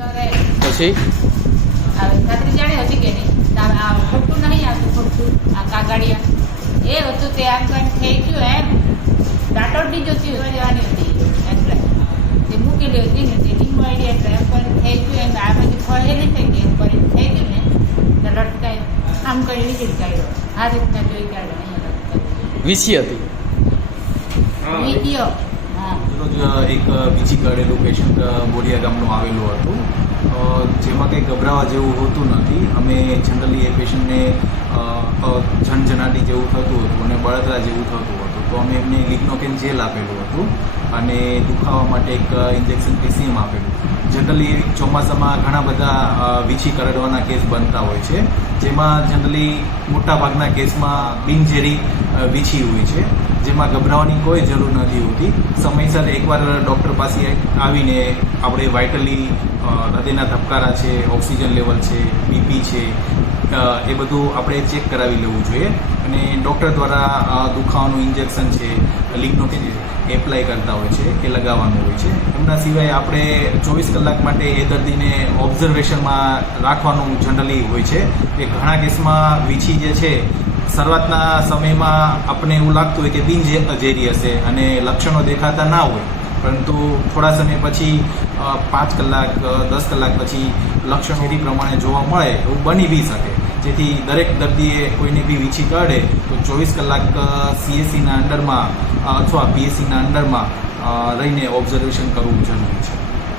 પછી? ખાતરી જાણી હતી કે નહીં. તો આ ખોટું નહીં આવતું ખોટું. આ કાગળિયા. એ હતું તે આમ કંઈક થઈ ગયું એમ. દાટોડની જોતી હોય હતી. એટલે તે મૂકેલી હતી ને તે એટલે એમ કરીને થઈ ગયું એમ. આ બધી ફળેલી થઈ ગઈ એમ કરીને થઈ ગયું ને. લટકાય આમ કરી નીકળી કાઢ્યો. આ રીતના જોઈ કાઢ્યો લટકાયો હતી. વીડિયો રોજ એક બીજી કાઢેલું પેશન્ટ બોડિયા ગામનું આવેલું હતું. જેમાં કંઈ ગભરાવા જેવું હોતું નથી. અમે જનરલી એ પેશન્ટને ઝણઝણાટી જેવું થતું હતું અને બળતરા જેવું થતું હતું. તો અમે એમને લિગ્નોકેન જેલ આપેલું હતું અને દુખાવા માટે એક ઇન્જેક્શન પેસીએમ આપેલું. જનરલી ચોમાસામાં ઘણા બધા વીછી કરડવાના કેસ બનતા હોય છે, જેમાં જનરલી મોટાભાગના કેસમાં બિનઝેરી વીછી હોય છે, જેમાં ગભરાવાની કોઈ જરૂર નથી હોતી. સમયસર એકવાર ડૉક્ટર પાસે આવીને આપણે વાઇટલી હૃદયના ધબકારા છે, ઓક્સિજન લેવલ છે, બીપી છે એ બધું આપણે ચેક કરાવી લેવું જોઈએ. અને ડૉક્ટર દ્વારા દુખાવાનું ઇન્જેક્શન છે લિગ્નોકેન એપ્લાય કરતા હોય છે એ લગાવવાનું હોય છે. એમના સિવાય આપણે ચોવીસ કલાક માટે એ દર્દીને ઓબ્ઝર્વેશનમાં રાખવાનું જનરલી હોય છે. કે ઘણા કેસમાં વીછી જે છે, શરૂઆતના સમયમાં આપણને એવું લાગતું હોય કે બિનઝેરી હશે અને લક્ષણો દેખાતા ના હોય. પરંતુ થોડા સમય પછી પાંચ કલાક દસ કલાક પછી લક્ષણો એ પ્રમાણે જોવા મળે એવું બની બી શકે. જેથી દરેક દર્દીએ કોઈને બી વીછી કાઢે તો ચોવીસ કલાક સીએસસીના અંડરમાં અથવા પીએસસીના અંડરમાં રહીને ઓબ્ઝર્વેશન કરવું જરૂરી છે.